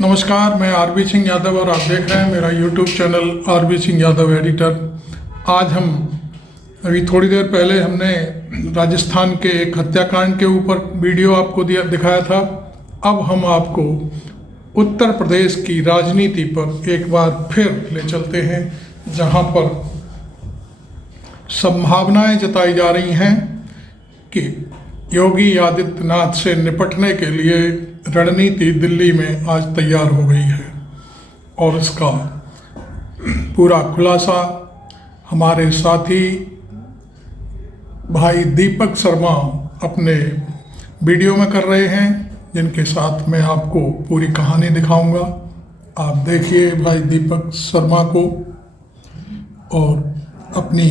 नमस्कार, मैं आरबी सिंह यादव और आप देख रहे हैं मेरा YouTube channel RB Singh Yadav editor. आज हम अभी थोड़ी देर पहले हमने राजस्थान के एक हत्याकांड के ऊपर वीडियो आपको दिखाया था। अब हम आपको उत्तर प्रदेश की राजनीति पर एक बार फिर ले चलते हैं, जहां पर संभावनाएं जताई जा रही हैं कि योगी आदित्यनाथ से निपटने के लिए रणनीति दिल्ली में आज तैयार हो गई है। और इसका पूरा खुलासा हमारे साथी भाई दीपक शर्मा अपने वीडियो में कर रहे हैं, जिनके साथ मैं आपको पूरी कहानी दिखाऊंगा। आप देखिए भाई दीपक शर्मा को और अपनी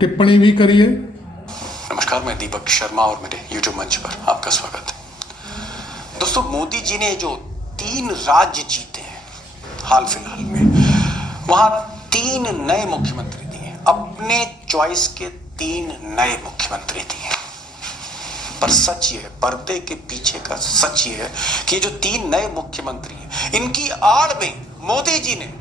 टिप्पणी भी करिए। नमस्कार, मैं दीपक शर्मा और मेरे YouTube मंच पर आपका स्वागत है। दोस्तों, मोदी जी ने जो 3 राज्य जीते हैं हाल फिलहाल में, वहां 3 नए मुख्यमंत्री दिए, अपने चॉइस के 3 नए मुख्यमंत्री दिए। पर सच ये है, पर्दे के पीछे का सच ये है कि ये जो 3 नए मुख्यमंत्री हैं, इनकी आड़ में मोदी जी ने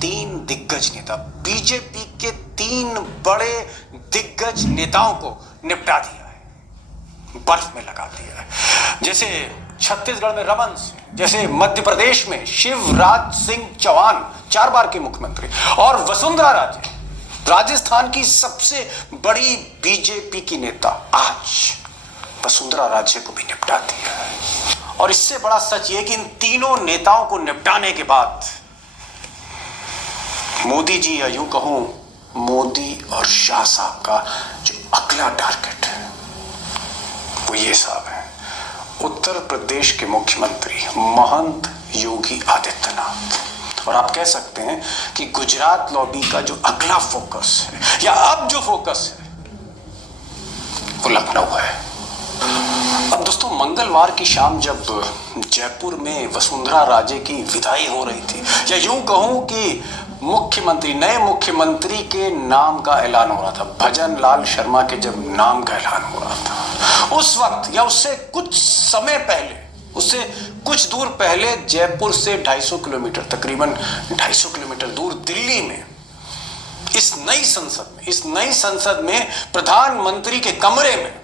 3 दिग्गज नेता, बीजेपी के 3 बड़े दिग्गज नेताओं को निपटा दिया है, बर्फ में लगा दिया है। जैसे छत्तीसगढ़ में रमन सिंह, जैसे मध्य प्रदेश में शिवराज सिंह चौहान 4 बार के मुख्यमंत्री, और वसुंधरा राजे राजस्थान की सबसे बड़ी बीजेपी की नेता, आज वसुंधरा राजे को भी निपटा दिया है। और इससे बड़ा सच ये कि इन तीनों नेताओं को निपटाने के बाद मोदी जी, या यूं कहूं मोदी और शाह साहब का जो अगला टारगेट है वो ये साहब है, उत्तर प्रदेश के मुख्यमंत्री महंत योगी आदित्यनाथ। और आप कह सकते हैं कि गुजरात लॉबी का जो अगला फोकस है, या अब जो फोकस है, वो लखनऊ है। अब दोस्तों, मंगलवार की शाम जब जयपुर में वसुंधरा राजे की विदाई हो रही थी, या यूं कहूं कि मुख्यमंत्री, नए मुख्यमंत्री के नाम का ऐलान हो रहा था, भजन लाल शर्मा के जब नाम का ऐलान हो रहा था, उस वक्त या उससे कुछ समय पहले, उससे कुछ दूर पहले, जयपुर से 250 किलोमीटर, तकरीबन 250 किलोमीटर दूर दिल्ली में इस नई संसद में प्रधानमंत्री के कमरे में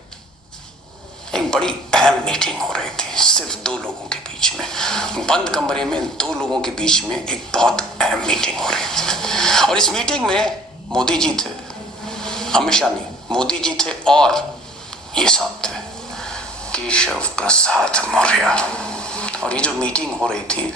एक बड़ी अहम मीटिंग हो रही थी, सिर्फ 2 लोगों के बीच में, बंद कमरे में 2 लोगों के बीच में एक बहुत अहम मीटिंग हो रही थी। और इस मीटिंग में मोदी जी थे, अमित शाह नहीं, मोदी जी थे, और ये साहब थे केशव प्रसाद मौर्य। और ये जो मीटिंग हो रही थी,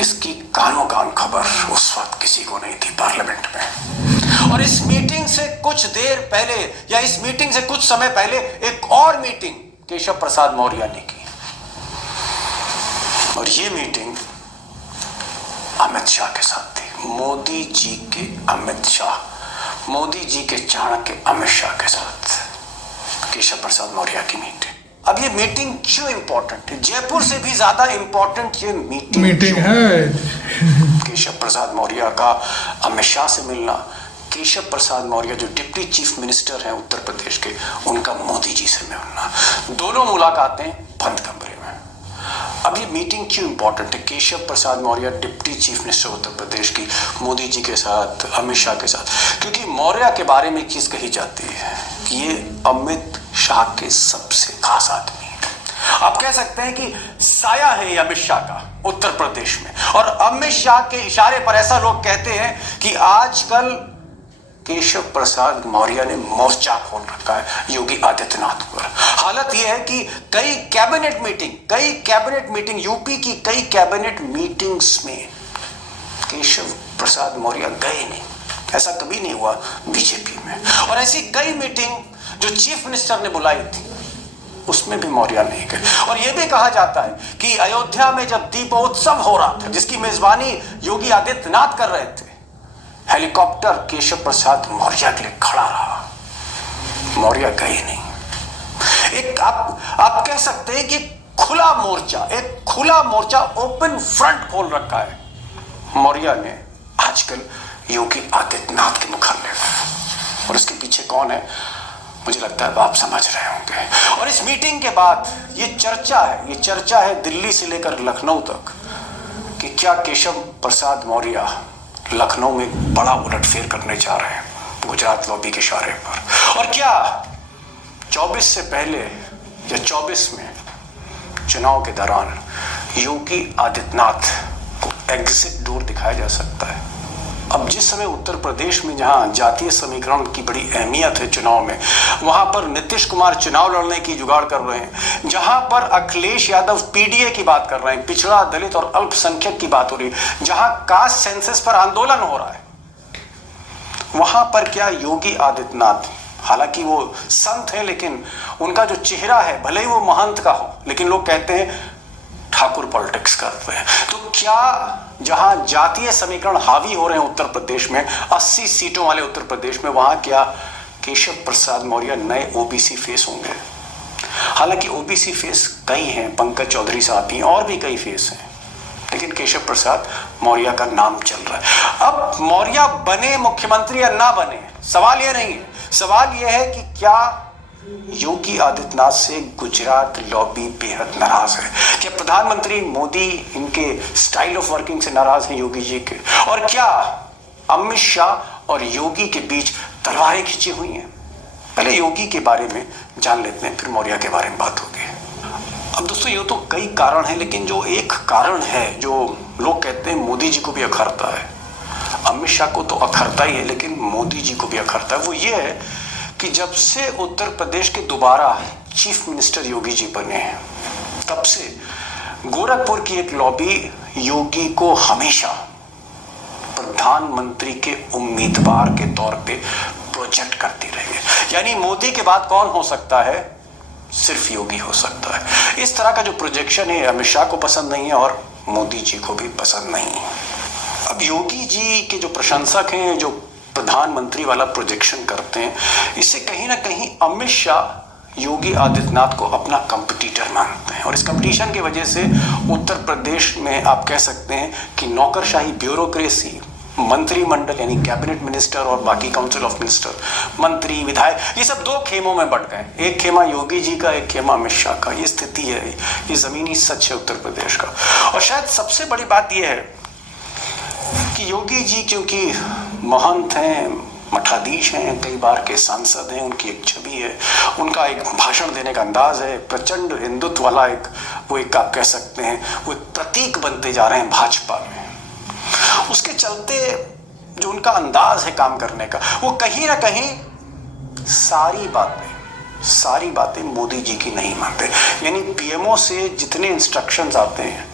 इसकी कानो कान खबर उस वक्त किसी को नहीं थी पार्लियामेंट में। और इस मीटिंग से कुछ देर पहले, या इस मीटिंग से कुछ समय पहले, एक और मीटिंग केशव प्रसाद मौर्य ने की, और ये मीटिंग अमित शाह के साथ थी। मोदी जी के अमित शाह, मोदी जी के चाणक्य अमित शाह के साथ केशव प्रसाद मौर्य की मीटिंग। अब ये मीटिंग क्यों इंपॉर्टेंट है? जयपुर से भी ज्यादा इंपॉर्टेंट ये मीटिंग है। केशव प्रसाद मौर्य का अमित शाह से मिलना, केशव प्रसाद मौर्य जो डिप्टी चीफ मिनिस्टर हैं उत्तर प्रदेश के, उनका मोदी जी से मिलना, दोनों मुलाकातें बंद कमरे में। अब ये मीटिंग क्यों इंपॉर्टेंट है? Keshav Prasad Maurya deputy chief minister Uttar Pradesh की, मोदी जी के साथ, अमित शाह के साथ, क्योंकि मौर्य के बारे में चीज कही जाती है कि ये अमित शाह के सबसे खास आदमी है। आप कह सकते हैं कि साया है ये अमित शाह का उत्तर प्रदेश में। और अमित शाह के इशारे पर ऐसा लोग कहते हैं कि आजकल केशव प्रसाद मौर्य ने मोर्चा खोल रखा है योगी आदित्यनाथ पर। हालत यह है कि कई कैबिनेट मीटिंग, यूपी की कई कैबिनेट मीटिंग्स में केशव प्रसाद मौर्य गए नहीं। ऐसा कभी नहीं हुआ बीजेपी में। और ऐसी कई मीटिंग जो चीफ मिनिस्टर ने बुलाई थी, उसमें भी मौर्य नहीं गए। और यह भी कहा जाता है कि अयोध्या में जब दीपोत्सव हो रहा था, जिसकी मेजबानी योगी आदित्यनाथ कर रहे थे, हेलीकॉप्टर केशव प्रसाद मौर्य के लिए खड़ा रहा, मौर्य गए नहीं। एक आप कह सकते हैं कि एक खुला मोर्चा ओपन फ्रंट खोल रखा है मौर्य ने आजकल योगी आदित्यनाथ के मुखालिफ। और इसके पीछे कौन है? मुझे लगता है आप समझ रहे होंगे। और इस मीटिंग के बाद ये चर्चा है दिल्ली से लेकर लखनऊ तक कि क्या केशव प्रसाद मौर्य लखनऊ में बड़ा उलटफेर करने जा रहे हैं गुजरात लॉबी के इशारे पर। और क्या 24 से पहले या 24 में चुनाव के दौरान योगी आदित्यनाथ को एग्जिट डोर दिखाया जा सकता है। अब जिस समय उत्तर प्रदेश में जहां जातीय समीकरण की बड़ी अहमियत है चुनाव में, वहां पर नीतीश कुमार चुनाव लड़ने की जुगाड़ कर रहे हैं, जहां पर अखिलेश यादव पीडीए की बात कर रहे हैं, पिछड़ा दलित और अल्पसंख्यक की बात हो रही है, जहां कास्ट सेंसस पर आंदोलन हो रहा है, वहां पर क्या योगी आदित्यनाथ, हालांकि वो संत है लेकिन उनका जो चेहरा है भले ही वो महंत का हो, लेकिन लोग कहते हैं ठाकुर पॉलिटिक्स करते हैं, तो क्या जहां जातीय समीकरण हावी हो रहे हैं उत्तर प्रदेश में, 80 सीटों वाले उत्तर प्रदेश में, वहां क्या केशव प्रसाद मौर्य नए ओबीसी फेस होंगे? हालांकि ओबीसी फेस कई हैं, पंकज चौधरी साहब ही, और भी कई फेस हैं, लेकिन केशव प्रसाद मौर्य का नाम चल रहा है। अब मौर्य बने मुख्यमंत्री या ना बने, सवाल यह नहीं है, सवाल यह है कि क्या योगी आदित्यनाथ से गुजरात लॉबी बेहद नाराज है? क्या प्रधानमंत्री मोदी इनके स्टाइल ऑफ वर्किंग से नाराज हैं योगी जी के? और क्या अमित शाह और योगी के बीच तलवारें खिंची हुई हैं? पहले योगी के बारे में जान लेते हैं, फिर मौर्य के बारे में बात होगी। अब दोस्तों ये तो कई कारण हैं, लेकिन जो एक कारण है जो लोग कहते हैं मोदी जी को भी अखरता है, अमित शाह को तो अखरता ही है लेकिन मोदी जी को भी अखरता है, वो ये है कि जब से उत्तर प्रदेश के दोबारा चीफ मिनिस्टर योगी जी बने हैं, तब से गोरखपुर की एक लॉबी योगी को हमेशा प्रधानमंत्री के उम्मीदवार के तौर पे प्रोजेक्ट करती रही है। यानी मोदी के बाद कौन हो सकता है? सिर्फ योगी हो सकता है। इस तरह का जो प्रोजेक्शन है अमित शाह को पसंद नहीं है और मोदी जी को भी पसंद नहीं है। अब योगी जी के जो प्रशंसक हैं, जो प्रधानमंत्री वाला प्रोजेक्शन करते हैं, इससे कहीं ना कहीं अमित शाह योगी आदित्यनाथ को अपना कंपटीटर मानते हैं, और इस कंपटीशन की वजह से उत्तर प्रदेश में आप कह सकते हैं कि नौकरशाही, ब्यूरोक्रेसी, मंत्रिमंडल यानी कैबिनेट मिनिस्टर और बाकी काउंसिल ऑफ मिनिस्टर, मंत्री, विधायक, ये सब दो खेमों में बंट गए, एक खेमा योगी जी का, एक खेमा अमित शाह का। ये स्थिति है, ये जमीनी सच है उत्तर प्रदेश का। और शायद सबसे बड़ी बात यह है कि योगी जी क्योंकि महंत हैं, मठाधीश हैं, कई बार के सांसद हैं, उनकी एक छवि है, उनका एक भाषण देने का अंदाज है, प्रचंड हिंदुत्व वाला वो एक आप कह सकते हैं वो एक प्रतीक बनते जा रहे हैं भाजपा में। उसके चलते जो उनका अंदाज है काम करने का, वो कहीं ना कहीं सारी बातें मोदी जी की नहीं मानते। यानी पीएमओ से जितने इंस्ट्रक्शंस आते हैं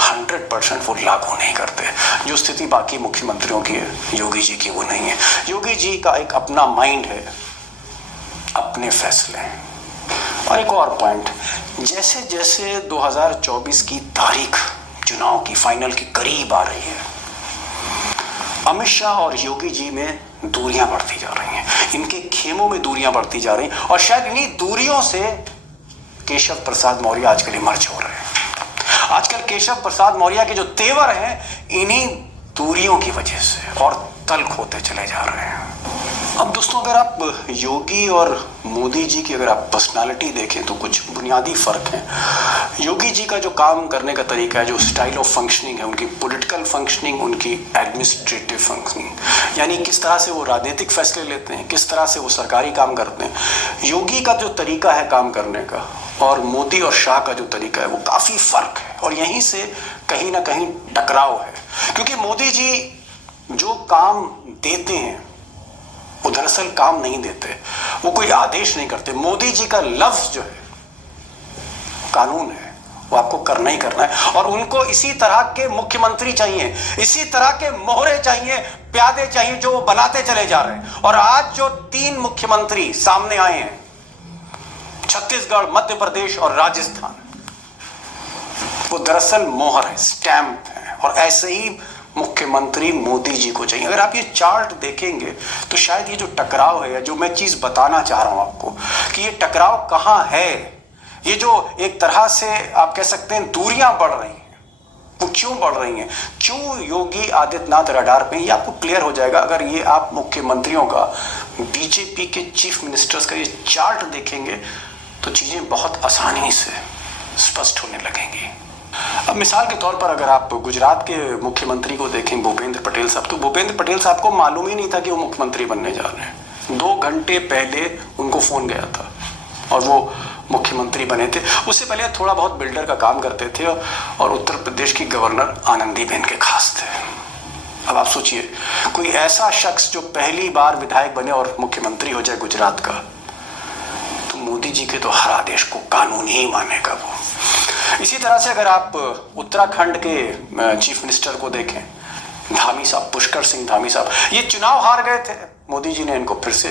100% वो लागू नहीं करते। जो स्थिति बाकी मुख्यमंत्रियों की है, योगी जी की वो नहीं है। योगी जी का एक अपना माइंड है, अपने फैसले हैं। और एक और पॉइंट, जैसे जैसे 2024 की तारीख चुनाव की फाइनल के करीब आ रही है, अमित शाह और योगी जी में दूरियां बढ़ती जा रही हैं, इनके खेमों में दूरियां बढ़ती जा रही हैं, और शायद इन्हीं दूरियों से केशव प्रसाद मौर्य आजकल इमर्ज हो रहे हैं। आजकल केशव प्रसाद मौर्य के जो तेवर हैं, इन्हीं दूरियों की वजह से और तल्ख होते चले जा रहे हैं। अब दोस्तों अगर आप योगी और मोदी जी की अगर आप पर्सनालिटी देखें तो कुछ बुनियादी फर्क हैं। योगी जी का जो काम करने का तरीका है, जो स्टाइल ऑफ फंक्शनिंग है, उनकी पॉलिटिकल फंक्शनिंग, उनकी एडमिनिस्ट्रेटिव फंक्शनिंग, यानी किस तरह से वो राजनीतिक फैसले लेते हैं, किस तरह से वो सरकारी काम करते हैं, योगी का जो तरीका है काम करने का और मोदी और शाह का जो तरीका है वो काफ़ी फर्क है। और यहीं से कहीं ना कहीं टकराव है, क्योंकि मोदी जी जो काम देते हैं वो दरअसल काम नहीं देते, वो कोई आदेश नहीं करते। मोदी जी का लफ्ज जो है कानून है, वो आपको करना ही करना है। और उनको इसी तरह के मुख्यमंत्री चाहिए, इसी तरह के मोहरे चाहिए, प्यादे चाहिए, जो वो बनाते चले जा रहे हैं। और आज जो 3 मुख्यमंत्री सामने आए हैं, छत्तीसगढ़, मध्य प्रदेश और राजस्थान, वो दरअसल मोहर है, स्टैंप है। और ऐसे ही मुख्यमंत्री मोदी जी को चाहिए। अगर आप ये चार्ट देखेंगे तो शायद ये जो टकराव है, जो मैं चीज बताना चाह रहा हूं आपको कि ये टकराव कहां है, ये जो एक तरह से आप कह सकते हैं दूरियां बढ़ रही हैं, वो क्यों बढ़ रही हैं, क्यों योगी आदित्यनाथ रडार पे, ये आपको क्लियर हो जाएगा अगर ये आप मुख्यमंत्रियों का, बीजेपी के चीफ मिनिस्टर्स का ये चार्ट देखेंगे तो चीजें बहुत आसानी से स्पष्ट होने लगेंगी। अब मिसाल के तौर पर अगर आप गुजरात के मुख्यमंत्री को देखें, भूपेंद्र पटेल साहब, तो भूपेंद्र पटेल साहब को मालूम ही नहीं था कि वो मुख्यमंत्री बनने जा रहे हैं। 2 घंटे पहले उनको फोन गया था और वो मुख्यमंत्री बने थे। उससे पहले थोड़ा बहुत बिल्डर का काम करते थे और उत्तर प्रदेश की गवर्नर आनंदीबेन के खास थे। अब आप सोचिए, कोई ऐसा शख्स जो पहली बार विधायक बने और मुख्यमंत्री हो जाए गुजरात का, तो मोदी जी के तो हर आदेश को कानून ही मानेगा वो। इसी तरह से अगर आप उत्तराखंड के चीफ मिनिस्टर को देखें, धामी साहब, पुष्कर सिंह धामी साहब, ये चुनाव हार गए थे, मोदी जी ने इनको फिर से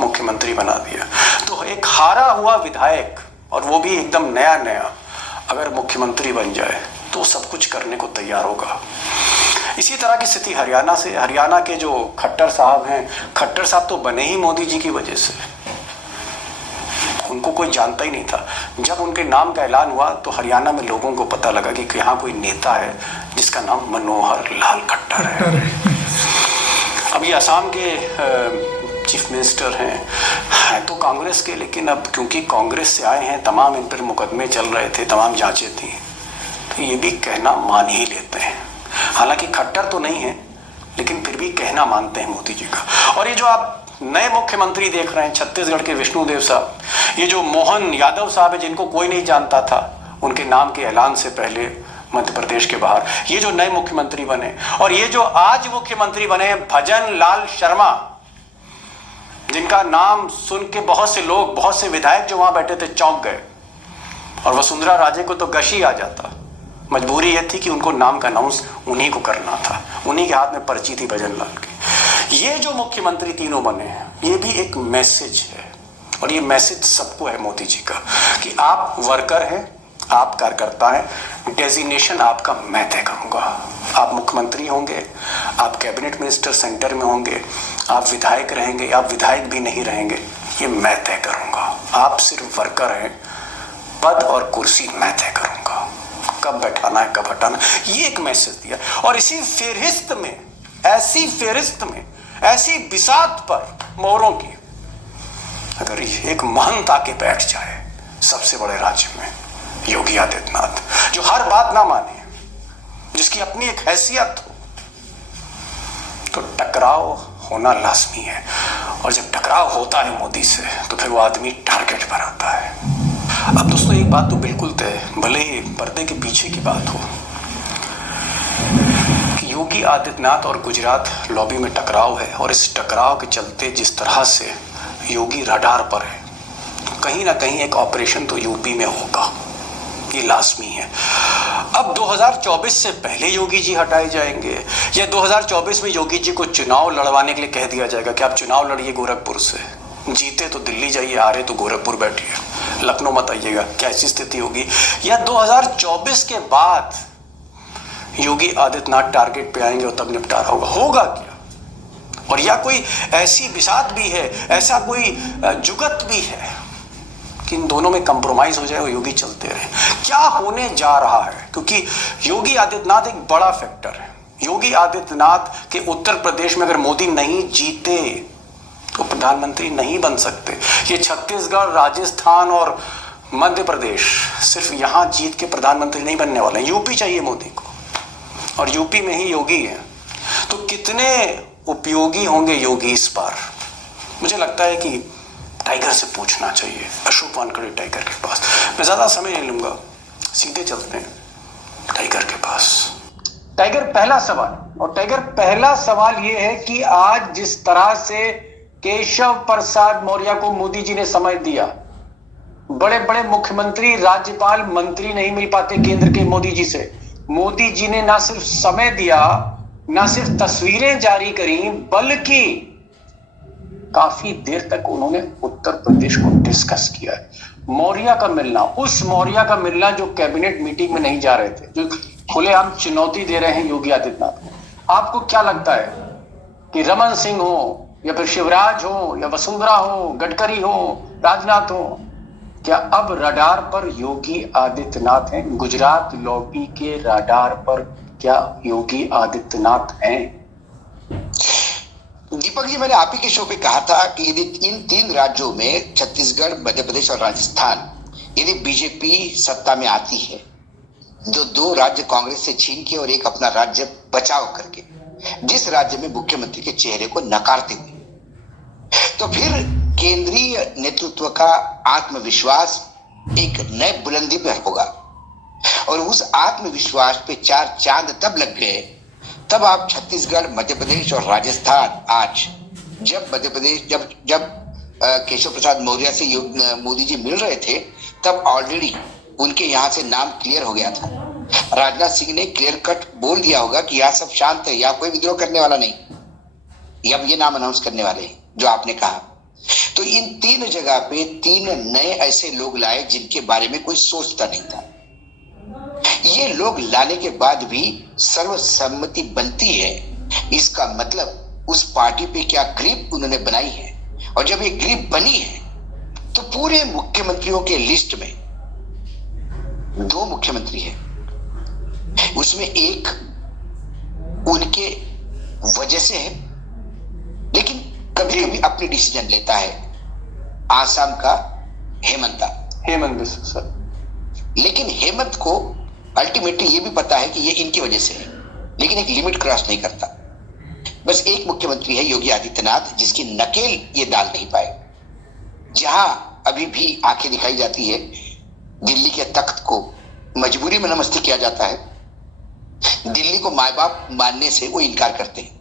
मुख्यमंत्री बना दिया। तो एक हारा हुआ विधायक, और वो भी एकदम नया नया, अगर मुख्यमंत्री बन जाए तो सब कुछ करने को तैयार होगा। इसी तरह की स्थिति हरियाणा से, हरियाणा के जो खट्टर साहब हैं, खट्टर साहब तो बने ही मोदी जी की वजह से, उनको कोई जानता ही नहीं था। जब उनके नाम का ऐलान हुआ तो हरियाणा में लोगों को पता लगा कि यहाँ कोई नेता है जिसका नाम मनोहर लाल खट्टर है। अब ये असम के चीफ मिनिस्टर हैं तो कांग्रेस के, लेकिन अब क्योंकि कांग्रेस से आए हैं, तमाम इन पर मुकदमे चल रहे थे, तमाम जांचें थी, तो ये भी कहना मान ही लेते हैं। हालांकि खट्टर तो नहीं है, लेकिन फिर भी कहना मानते हैं मोदी जी का। और ये जो आप नए मुख्यमंत्री देख रहे हैं, छत्तीसगढ़ के विष्णुदेव साहब, ये जो मोहन यादव साहब है जिनको कोई नहीं जानता था, उनके नाम के ऐलान से पहले मध्य प्रदेश के बाहर, ये जो नए मुख्यमंत्री बने, और ये जो आज मुख्यमंत्री बने भजन लाल शर्मा, जिनका नाम सुन के बहुत से लोग, बहुत से विधायक जो वहां बैठे थे चौंक गए, और वसुंधरा राजे को तो गश ही आ जाता। मजबूरी यह थी कि उनको नाम का अनाउंस उन्हीं को करना था, उन्हीं के हाथ में पर्ची थी भजन लाल की। ये जो मुख्यमंत्री तीनों बने हैं, ये भी एक मैसेज है, और ये मैसेज सबको है मोदी जी का कि आप वर्कर हैं, आप कार्यकर्ता हैं, डेजिग्नेशन आपका मैं तय करूंगा। आप मुख्यमंत्री होंगे, आप कैबिनेट मिनिस्टर सेंटर में होंगे, आप विधायक रहेंगे, आप विधायक भी नहीं रहेंगे, ये मैं तय करूंगा। आप सिर्फ वर्कर हैं, पद और कुर्सी मैं तय करूंगा, कब बैठाना है कब हटाना, ये एक मैसेज दिया। और इसी फेरिस्त में, ऐसी फेरिस्त में, ऐसी बिसात पर मोहरों की अगर एक महंत आके बैठ जाए सबसे बड़े राज्य में, योगी आदित्यनाथ, जो हर बात ना माने, जिसकी अपनी एक हैसियत हो, तो टकराव होना लाजमी है। और जब टकराव होता है मोदी से, तो फिर वो आदमी टारगेट पर आता है। अब दोस्तों एक बात तो बिल्कुल तय, भले ही पर्दे के पीछे की बात हो, कि योगी आदित्यनाथ और गुजरात लॉबी में टकराव है, और इस टकराव के चलते जिस तरह से योगी रडार पर है, कहीं ना कहीं एक ऑपरेशन तो यूपी में होगा, ये लाजमी है। अब 2024 से पहले योगी जी हटाए जाएंगे, या 2024 में योगी जी को चुनाव लड़वाने के लिए कह दिया जाएगा कि आप चुनाव लड़िए गोरखपुर से, जीते तो दिल्ली जाइए, हारे तो गोरखपुर बैठिए, लखनऊ मत आइएगा, क्या ऐसी स्थिति होगी? या 2024 के बाद योगी आदित्यनाथ टारगेट पे आएंगे और तब निपटारा होगा क्या? और या कोई ऐसी बिसात भी है, ऐसा कोई जुगत भी है कि इन दोनों में कंप्रोमाइज हो जाए और योगी चलते रहे? क्या होने जा रहा है? क्योंकि योगी आदित्यनाथ एक बड़ा फैक्टर है। योगी आदित्यनाथ के उत्तर प्रदेश में अगर मोदी नहीं जीते तो प्रधानमंत्री नहीं बन सकते। ये छत्तीसगढ़, राजस्थान और मध्य प्रदेश सिर्फ यहां जीत के प्रधानमंत्री नहीं बनने वाले हैं, यूपी चाहिए मोदी को, और यूपी में ही योगी है। तो कितने उपयोगी होंगे योगी इस बार? मुझे लगता है कि टाइगर से पूछना चाहिए, अशोक वानखेड़े टाइगर के पास। मैं ज्यादा समय नहीं लूंगा, सीधे चलते हैं टाइगर के पास। टाइगर पहला सवाल, और टाइगर पहला सवाल यह है कि आज जिस तरह से केशव प्रसाद मौर्य को मोदी जी ने समय दिया, बड़े बड़े मुख्यमंत्री, राज्यपाल, मंत्री नहीं मिल पाते केंद्र के मोदी जी से, मोदी जी ने ना सिर्फ समय दिया, ना सिर्फ तस्वीरें जारी करी, बल्कि काफी देर तक उन्होंने उत्तर प्रदेश को डिस्कस किया है। मौर्य का मिलना, उस मौर्य का मिलना जो कैबिनेट मीटिंग में नहीं जा रहे थे, जो खुलेआम चुनौती दे रहे हैं योगी आदित्यनाथ को। आपको क्या लगता है कि रमन सिंह हो, या फिर शिवराज हो, या वसुंधरा हो, गडकरी हो, राजनाथ हो, क्या अब रडार पर योगी आदित्यनाथ हैं? गुजरात लॉबी के रडार पर क्या योगी आदित्यनाथ हैं? दीपक जी, मैंने आप ही के शो पे कहा था कि यदि इन 3 राज्यों में छत्तीसगढ़, मध्य प्रदेश और राजस्थान, यदि बीजेपी सत्ता में आती है, जो 2 राज्य कांग्रेस से छीन के और एक अपना राज्य बचाव करके, जिस राज्य में मुख्यमंत्री के चेहरे को नकारते हुए, तो फिर केंद्रीय नेतृत्व का आत्मविश्वास एक नए बुलंदी पर होगा। और उस आत्मविश्वास पे 4 चांद तब लग गए तब आप छत्तीसगढ़, मध्य प्रदेश और राजस्थान, आज जब मध्य प्रदेश जब केशव प्रसाद मौर्य से मोदी जी मिल रहे थे, तब ऑलरेडी उनके यहाँ से नाम क्लियर हो गया था। राजनाथ सिंह ने क्लियर कट बोल दिया होगा कि यहाँ सब शांत है, यहाँ कोई विद्रोह करने वाला नहीं, अब ये नाम अनाउंस करने वाले हैं जो आपने कहा। तो इन 3 जगह पे 3 नए ऐसे लोग लाए जिनके बारे में कोई सोचता नहीं था। ये लोग लाने के बाद भी सर्वसम्मति बनती है, इसका मतलब उस पार्टी पे क्या ग्रिप उन्होंने बनाई है। और जब ये ग्रिप बनी है तो पूरे मुख्यमंत्रियों के लिस्ट में 2 मुख्यमंत्री हैं, उसमें एक उनके वजह से है, लेकिन कभी कभी अपनी डिसीजन लेता है, आसाम का हेमंत सर। लेकिन हेमंत को अल्टीमेटली ये भी पता है कि ये इनकी वजह से है, लेकिन एक लिमिट क्रॉस नहीं करता। बस एक मुख्यमंत्री है योगी आदित्यनाथ, जिसकी नकेल ये डाल नहीं पाए। जहां अभी भी आंखें दिखाई जाती है, दिल्ली के तख्त को मजबूरी में नमस्ते किया जाता है, दिल्ली को माँ बाप मानने से वो इनकार करते हैं।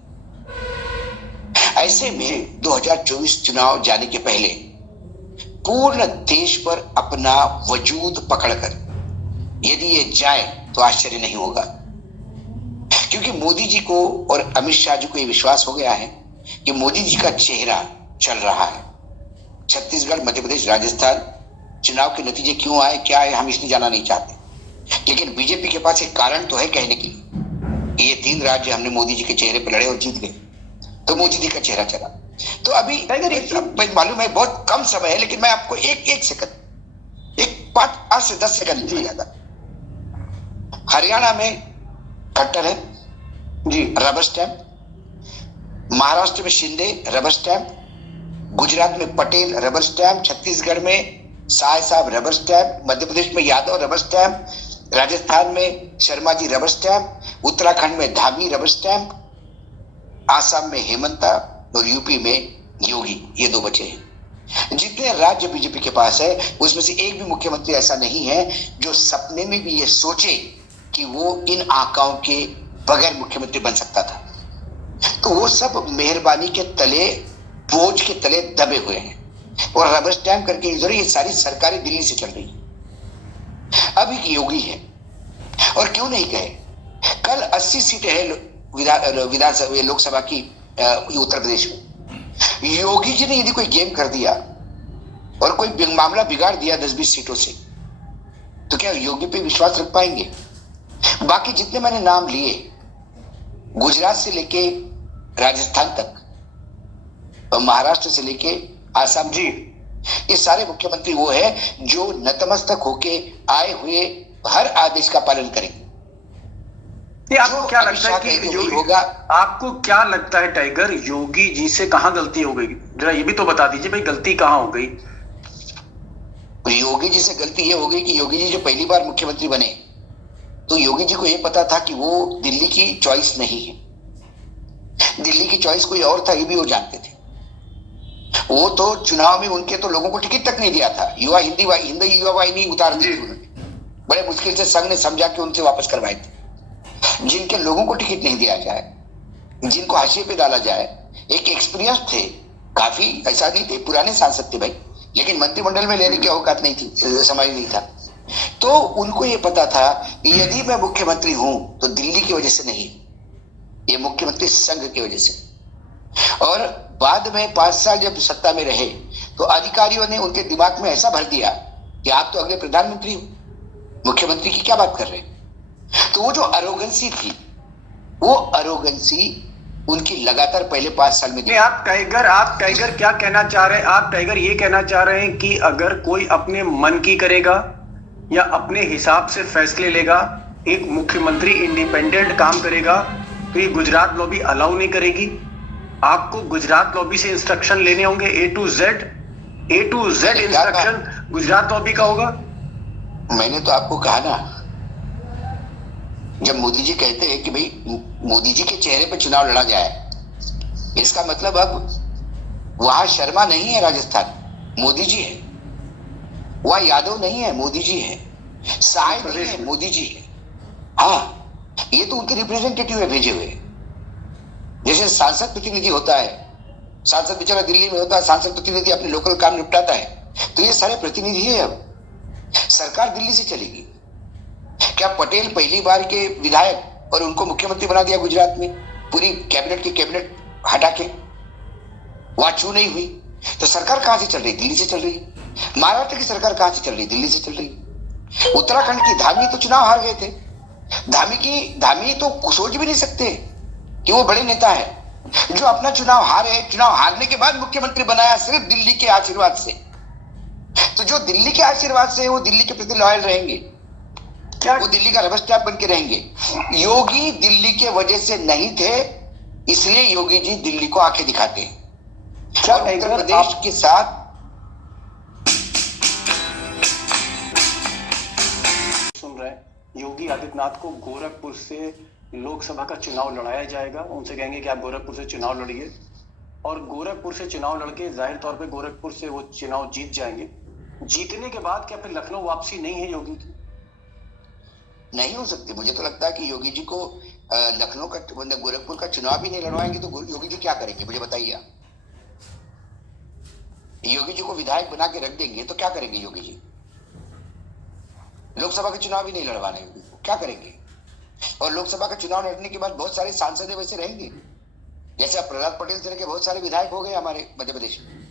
ऐसे में 2024 चुनाव जाने के पहले पूर्ण देश पर अपना वजूद पकड़कर यदि ये जाए तो आश्चर्य नहीं होगा, क्योंकि मोदी जी को और अमित शाह जी को ये विश्वास हो गया है कि मोदी जी का चेहरा चल रहा है। छत्तीसगढ़, मध्य प्रदेश, राजस्थान चुनाव के नतीजे क्यों आए, क्या है, हम इसलिए जाना नहीं चाहते, लेकिन बीजेपी के पास एक कारण तो है कहने के लिए। ये 3 राज्य हमने मोदी जी के चेहरे पर लड़े और जीत गए, तो मोदी जी का चेहरा चला। तो अभी मालूम है बहुत कम समय है, लेकिन मैं आपको एक सेकंड, एक 5 से 10 सेकंड नहीं जाता। हरियाणा में खट्टर है जी, रबर स्टैंप। महाराष्ट्र में शिंदे, रबर स्टैंप। गुजरात में पटेल, रबर स्टैंप। छत्तीसगढ़ में साय साहब, रबर स्टैंप। मध्य प्रदेश में यादव, रबर स्टैंप। राजस्थान में शर्मा जी, रबर स्टैंप। उत्तराखंड में धामी, रबर स्टैंप। आसाम में हेमंता और यूपी में योगी, ये 2 बचे हैं। जितने राज्य बीजेपी के पास है, उसमें से एक भी मुख्यमंत्री ऐसा नहीं है जो सपने में भी ये सोचे कि वो इन आंकड़ों के बगैर मुख्यमंत्री बन सकता था। तो वो सब मेहरबानी के तले, बोझ के तले दबे हुए हैं और रबर स्टैम्प करके इधर ये सारी सरकारें दिल्ली से चल रही है। अब एक योगी है, और क्यों नहीं कहे, कल 80 सीटें हैं विधानसभा, लोकसभा की उत्तर प्रदेश में। योगी जी ने यदि कोई गेम कर दिया और कोई मामला बिगाड़ दिया 10-20 सीटों से, तो क्या योगी पे विश्वास रख पाएंगे? बाकी जितने मैंने नाम लिए, गुजरात से लेके राजस्थान तक और महाराष्ट्र से लेके आसाम जी, ये सारे मुख्यमंत्री वो है जो नतमस्तक होके आए हुए हर आदेश का पालन करेंगे। आपको क्या लगता है कि योगी होगा? आपको क्या लगता है टाइगर, योगी जी से कहां गलती हो गई? जरा ये भी तो बता दीजिए भाई, गलती कहां हो गई? योगी जी से गलती ये हो गई कि योगी जी जो पहली बार मुख्यमंत्री बने, तो योगी जी को ये पता था कि वो दिल्ली की चॉइस नहीं है। दिल्ली की चॉइस कोई और था, ये भी वो जानते थे। वो तो चुनाव में उनके तो लोगों को टिकट तक नहीं दिया था। हिंदी युवा वाहिनी उतार दी उन्होंने, बड़े मुश्किल से संघ ने समझा के उनसे वापस करवाए थे। जिनके लोगों को टिकट नहीं दिया जाए, जिनको हाशिए पे डाला जाए, एक एक्सपीरियंस थे, काफी ऐसा नहीं थे, पुराने सांसद थे भाई, लेकिन मंत्रिमंडल में लेने की औकात नहीं थी, समय नहीं था। तो उनको ये पता था कि यदि मैं मुख्यमंत्री हूं तो दिल्ली की वजह से नहीं, ये मुख्यमंत्री संघ की वजह से। और बाद में 5 साल जब सत्ता में रहे तो अधिकारियों ने उनके दिमाग में ऐसा भर दिया कि आप तो अगले प्रधानमंत्री हो, मुख्यमंत्री की क्या बात कर रहे हैं। तो वो जो अरोगेंसी थी, वो अरोगेंसी उनकी लगातार पहले 5 साल में नहीं, आप टाइगर क्या कहना चाह रहे हैं? आप टाइगर ये कहना चाह रहे हैं कि अगर कोई अपने मन की करेगा या अपने हिसाब से फैसले लेगा, एक मुख्यमंत्री इंडिपेंडेंट काम करेगा, तो ये गुजरात लॉबी अलाउ नहीं करेगी? आपको गुजरात लॉबी से इंस्ट्रक्शन लेने होंगे, A to Z instruction Gujarat lobby का होगा? मैंने तो आपको कहा ना, जब मोदी जी कहते हैं कि भाई मोदी जी के चेहरे पर चुनाव लड़ा जाए, इसका मतलब अब वहां शर्मा नहीं है, राजस्थान मोदी जी है, वहां यादव नहीं है, मोदी जी है, साय नहीं है, मोदी जी है। हाँ, ये तो उनके रिप्रेजेंटेटिव है भेजे हुए। जैसे सांसद प्रतिनिधि होता है, सांसद बेचारा दिल्ली में होता है, सांसद प्रतिनिधि अपने लोकल काम निपटाता है, तो ये सारे प्रतिनिधि है। अब सरकार दिल्ली से चलेगी। क्या पटेल पहली बार के विधायक और उनको मुख्यमंत्री बना दिया गुजरात में, पूरी कैबिनेट की कैबिनेट हटा के, वहां चू नहीं हुई, तो सरकार कहां से चल रही? दिल्ली से चल रही। महाराष्ट्र की सरकार कहां से चल रही? दिल्ली से चल रही। उत्तराखंड की धामी तो चुनाव हार गए थे। धामी तो सोच भी नहीं सकते कि वो बड़े नेता है जो अपना चुनाव हारे, चुनाव हारने के बाद मुख्यमंत्री बनाया सिर्फ दिल्ली के आशीर्वाद से। तो जो दिल्ली के आशीर्वाद से वो दिल्ली के प्रति लॉयल रहेंगे, क्या वो दिल्ली का रबर स्टैंप बन के रहेंगे? योगी दिल्ली के वजह से नहीं थे, इसलिए योगी जी दिल्ली को आंखें दिखाते हैं। क्या उत्तर प्रदेश के साथ सुन रहे हैं, योगी आदित्यनाथ को गोरखपुर से लोकसभा का चुनाव लड़ाया जाएगा। उनसे कहेंगे कि आप गोरखपुर से चुनाव लड़िए, और गोरखपुर से चुनाव लड़के जाहिर तौर पे गोरखपुर से वो चुनाव जीत जाएंगे। जीतने के बाद क्या फिर लखनऊ वापसी नहीं है योगी की? नहीं हो सकती। मुझे तो लगता है कि योगी जी को लखनऊ का मतलब गोरखपुर का चुनाव भी नहीं लड़वाएंगे तो योगी जी क्या करेंगे? मुझे बताइए। योगी जी को विधायक बना के रख देंगे तो क्या करेंगे योगी जी? लोकसभा का चुनाव भी नहीं लड़वाना योगी को, क्या करेंगे? और लोकसभा का चुनाव लड़ने के बाद बहुत सारे सांसद वैसे रहेंगे, जैसे अब प्रहलाद पटेल तरह के बहुत सारे विधायक हो गए हमारे मध्य प्रदेश में,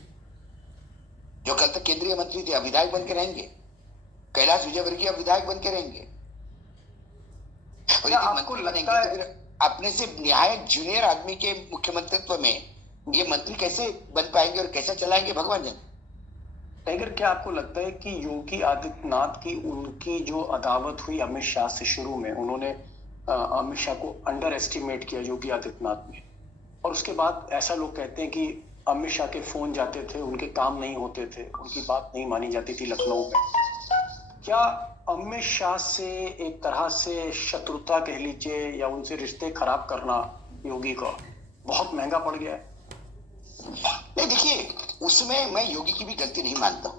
जो कल तक केंद्रीय मंत्री थे अब विधायक बन के रहेंगे। कैलाश विजयवर्गीय अब विधायक बन के रहेंगे। और आपको लगता है तो फिर अपने से निहायत जूनियर आदमी के मुख्यमंत्रित्व में ये मंत्री कैसे बन पाएंगे और कैसे चलाएंगे, भगवान जाने। टाइगर, क्या आपको लगता है कि योगी आदित्यनाथ की उनकी जो अदावत हुई अमित शाह से, शुरू में उन्होंने अमित शाह को अंडर एस्टिमेट किया योगी आदित्यनाथ ने, और उसके बाद ऐसा लोग कहते हैं कि अमित शाह के फोन जाते थे, उनके काम नहीं होते थे, उनकी बात नहीं मानी जाती थी लखनऊ में। क्या अमित शाह से एक तरह से शत्रुता कह लीजिए या उनसे रिश्ते खराब करना योगी का बहुत महंगा पड़ गया है? नहीं, देखिए, उसमें मैं योगी की भी गलती नहीं मानता हूं,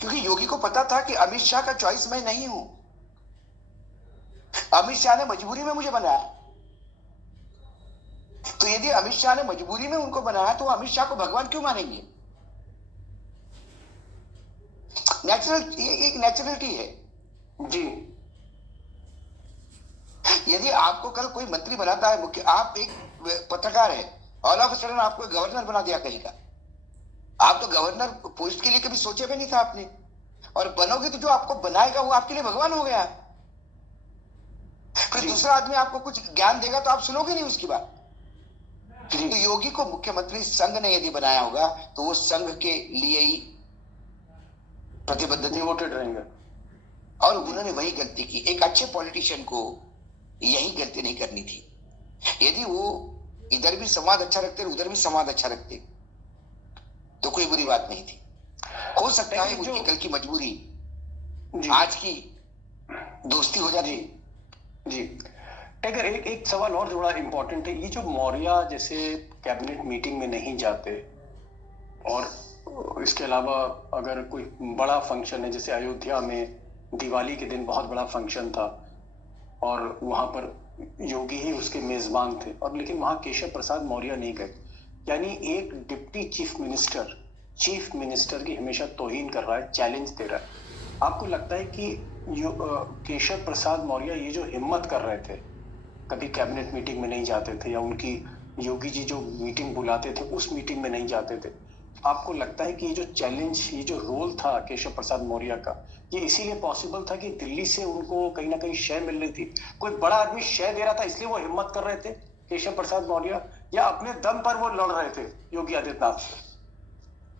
क्योंकि योगी को पता था कि अमित शाह का चॉइस मैं नहीं हूं। अमित शाह ने मजबूरी में मुझे बनाया, तो यदि अमित शाह ने मजबूरी में उनको बनाया तो अमित शाह को भगवान क्यों मानेंगे? ये एक नेचुरलिटी है जी। यदि आपको कल कोई मंत्री बनाता है, मुख्य आप एक पत्रकार है, ऑल ऑफ सडन आपको गवर्नर बना दिया कहीं का, आप तो गवर्नर पोस्ट के लिए कभी सोचे भी नहीं था आपने, और बनोगे तो जो आपको बनाएगा वो आपके लिए भगवान हो गया। फिर दूसरा आदमी आपको कुछ ज्ञान देगा तो आप सुनोगे नहीं उसकी बात। तो योगी को मुख्यमंत्री संघ ने यदि बनाया होगा तो वो संघ के लिए ही प्रतिबद्ध डिवोटेड रहेंगे, और उन्होंने वही गलती की। एक अच्छे पॉलिटिशियन को यही गलती नहीं करनी थी। यदि वो इधर भी संवाद अच्छा रखते उधर भी संवाद अच्छा रखते तो कोई बुरी बात नहीं थी। हो सकता है उनकी कल की मजबूरी आज की दोस्ती हो जाती। जी टाइगर, एक सवाल और थोड़ा इंपॉर्टेंट है। ये जो मौर्य जैसे कैबिनेट मीटिंग में नहीं जाते, और इसके अलावा अगर कोई बड़ा फंक्शन है, जैसे अयोध्या में दिवाली के दिन बहुत बड़ा फंक्शन था और वहां पर योगी ही उसके मेजबान थे, और लेकिन वहां केशव प्रसाद मौर्य नहीं गए, यानी एक डिप्टी चीफ मिनिस्टर की हमेशा तौहीन कर रहा है, चैलेंज दे रहा है। आपको लगता है कि केशव प्रसाद मौर्य ये जो हिम्मत कर रहे थे, कभी कैबिनेट मीटिंग में नहीं जाते थे, या उनकी योगी जी जो मीटिंग बुलाते थे उस मीटिंग में नहीं जाते थे, आपको लगता है कि ये जो चैलेंज, ये जो रोल था केशव प्रसाद मौर्य का, ये इसीलिए पॉसिबल था कि दिल्ली से उनको कहीं ना कहीं शय मिल रही थी, कोई बड़ा आदमी शय दे रहा था इसलिए वो हिम्मत कर रहे थे केशव प्रसाद मौर्य, या अपने दम पर वो लड़ रहे थे योगी आदित्यनाथ से?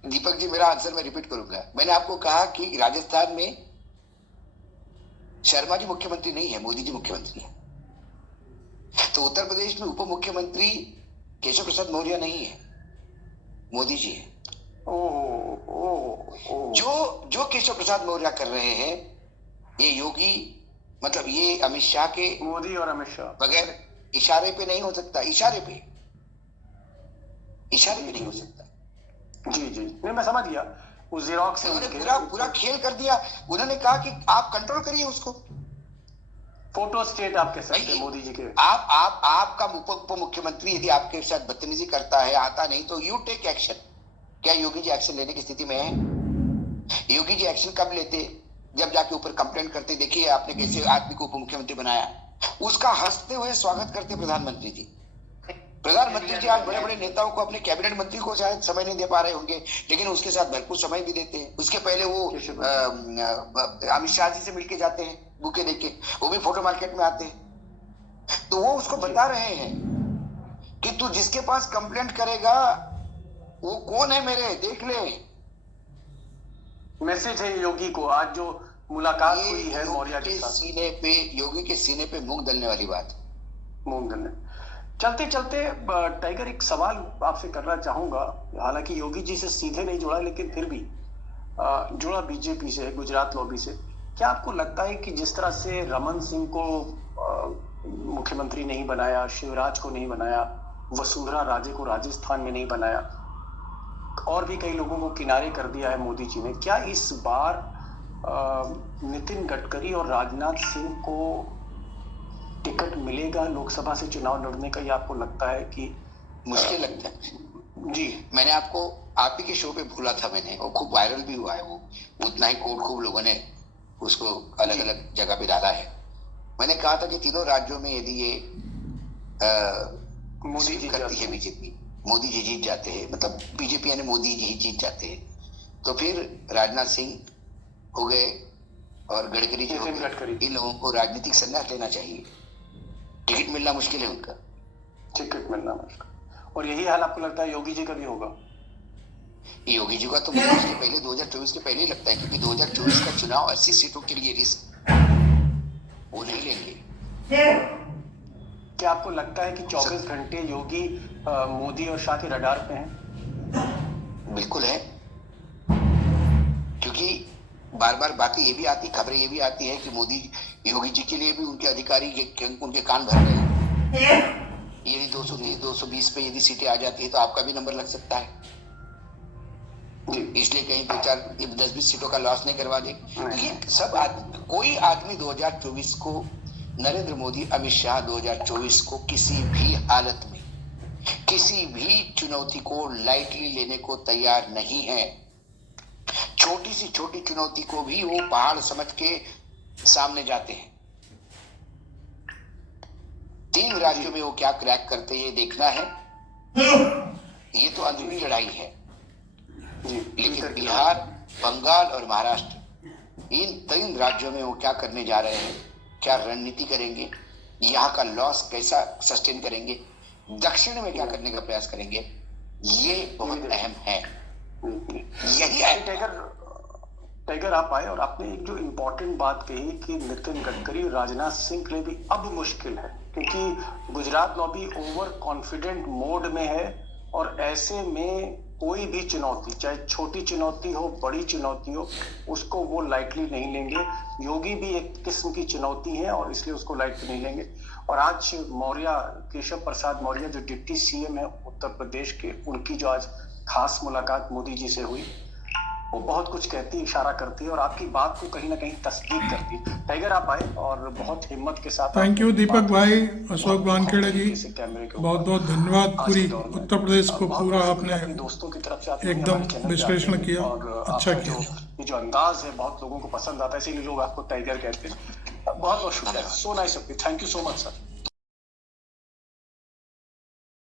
दीपक जी, मेरा आंसर मैं रिपीट करूंगा। मैंने आपको कहा कि राजस्थान में शर्मा जी मुख्यमंत्री नहीं है, मोदी जी मुख्यमंत्री है। तो उत्तर प्रदेश में उप मुख्यमंत्री केशव प्रसाद मौर्य नहीं है, मोदी जी है। जो केशव प्रसाद मौर्य कर रहे हैं, ये योगी मतलब ये अमित शाह के, मोदी और अमित शाह बगैर इशारे पे नहीं हो सकता। इशारे पे नहीं हो सकता। जी जी, नहीं मैं समझ गया। उस ज़ेरॉक्स से उन्होंने पूरा खेल कर दिया। उन्होंने कहा कि आप कंट्रोल करिए उसको। फोटो स्टेट आप कह सकते हैं मोदी जी के। आपका उप मुख्यमंत्री यदि आपके साथ बदतमीजी करता है, आता नहीं, तो यू टेक एक्शन। क्या योगी जी एक्शन लेने की स्थिति में है? योगी जी एक्शन कब लेते? जब जाके ऊपर कंप्लेंट करते। देखिए आपने कैसे आदमी को उप मुख्यमंत्री बनाया, उसका हंसते हुए स्वागत करते प्रधानमंत्री जी। प्रधानमंत्री जी आज बड़े बड़े नेताओं को, अपने कैबिनेट मंत्री को शायद समय नहीं दे पा रहे होंगे, लेकिन उसके साथ भरपूर समय भी देते हैं। उसके पहले वो अमित शाह जी से मिलके जाते हैं बुके देके, वो भी फोटो मार्केट में आते हैं। तो वो उसको बता रहे हैं कि तू जिसके पास कंप्लेंट करेगा वो कौन है मेरे, देख ले। मैसेज है योगी को। आज जो मुलाकात हुई है मौर्य के साथ, योगी के सीने पे मूंग दलने वाली बात। मूंग दलने। चलते चलते टाइगर, एक सवाल आपसे करना चाहूंगा। हालांकि योगी जी से सीधे नहीं जुड़ा, लेकिन फिर भी जुड़ा बीजेपी से, गुजरात लॉबी से। क्या आपको लगता है कि जिस तरह से रमन सिंह को मुख्यमंत्री नहीं बनाया, शिवराज को नहीं बनाया, वसुंधरा राजे को राजस्थान में नहीं बनाया, और भी कई लोगों को किनारे कर दिया है मोदी जी ने, क्या इस बार नितिन गडकरी और राजनाथ सिंह को टिकट मिलेगा लोकसभा से चुनाव लड़ने का? ये आपको लगता है कि मुश्किल लगता है? जी, मैंने आपको आप ही के शो पे भूला था मैंने, और खूब वायरल भी हुआ है वो। उतना ही खूब लोगों ने उसको अलग अलग जगह पे डाला है। मैंने कहा था कि तीनों राज्यों में यदि ये मोदी जी करती है बीजेपी, मोदी जी जीत जाते हैं, मतलब बीजेपी यानी मोदी जी जीत जाते हैं, तो फिर राजनाथ सिंह हो गए और गडकरी जी हो गए, इन लोगों को राजनीतिक संन्यास लेना चाहिए। टिकट मिलना मुश्किल है उनका, टिकट मिलना मुश्किल। और यही हाल आपको लगता है योगी जी का भी होगा? योगी जी का तो मुझे उसके पहले 2024 के पहले ही लगता है, क्योंकि 2024 का चुनाव 80 सीटों के लिए रिस्क वो नहीं लेंगे। क्या आपको लगता है कि 24 घंटे योगी मोदी और शाह के रडार पे हैं? बिल्कुल है, क्योंकि बार बार बातें ये भी आती, खबरें ये भी आती है कि मोदी योगी जी के लिए भी उनके अधिकारी उनके कान भर रहे हैं। यदि 230 220 पे यदि सीटें आ जाती है तो आपका भी नंबर लग सकता है, इसलिए कहीं 10-20 सीटों का लॉस नहीं करवा दे। ये सब कोई आदमी 2024 को, नरेंद्र मोदी, अमित शाह 2024 को किसी भी हालत में, किसी भी चुनौती को लाइटली लेने को तैयार नहीं है। छोटी सी छोटी चुनौती को भी वो पहाड़ समझ के सामने जाते हैं। 3 राज्यों में वो क्या क्रैक करते हैं ये देखना है। ये तो अंदरूनी लड़ाई है, लेकिन बिहार, बंगाल और महाराष्ट्र, इन 3 राज्यों में वो क्या करने जा रहे हैं, क्या रणनीति करेंगे, यहाँ का लॉस कैसा सस्टेन करेंगे, दक्षिण में क्या करने का प्रयास करेंगे, ये बहुत अहम है। यही है। टाइगर आप आए और आपने एक जो इम्पोर्टेंट बात कही कि नितिन गडकरी, राजनाथ सिंह के लिए भी अब मुश्किल है, क्योंकि Gujarat lobby over confident mode में है, और ऐसे में कोई भी चुनौती, चाहे छोटी चुनौती हो, बड़ी चुनौती हो, उसको वो लाइटली नहीं लेंगे। योगी भी एक किस्म की चुनौती है और इसलिए उसको लाइटली नहीं लेंगे। और आज मौर्य, केशव प्रसाद मौर्य जो डिप्टी सीएम है उत्तर प्रदेश के, उनकी जो आज खास मुलाकात मोदी जी से हुई, वो बहुत कुछ कहती है, इशारा करती है और आपकी बात को कहीं ना कहीं तस्दीक करती है। टाइगर आप आए और बहुत हिम्मत के साथ। थैंक यू दीपक भाई, अशोक वानखेड़े जी, बहुत बहुत धन्यवाद। पूरी उत्तर प्रदेश को पूरा आपने दोस्तों की तरफ से एकदम विश्लेषण किया, अच्छा किया। ये जो अंदाज है बहुत लोगों को पसंद आता है, इसीलिए लोग आपको टाइगर कहते हैं। बहुत बहुत शुक्रिया। So nice of you, thank you so much sir.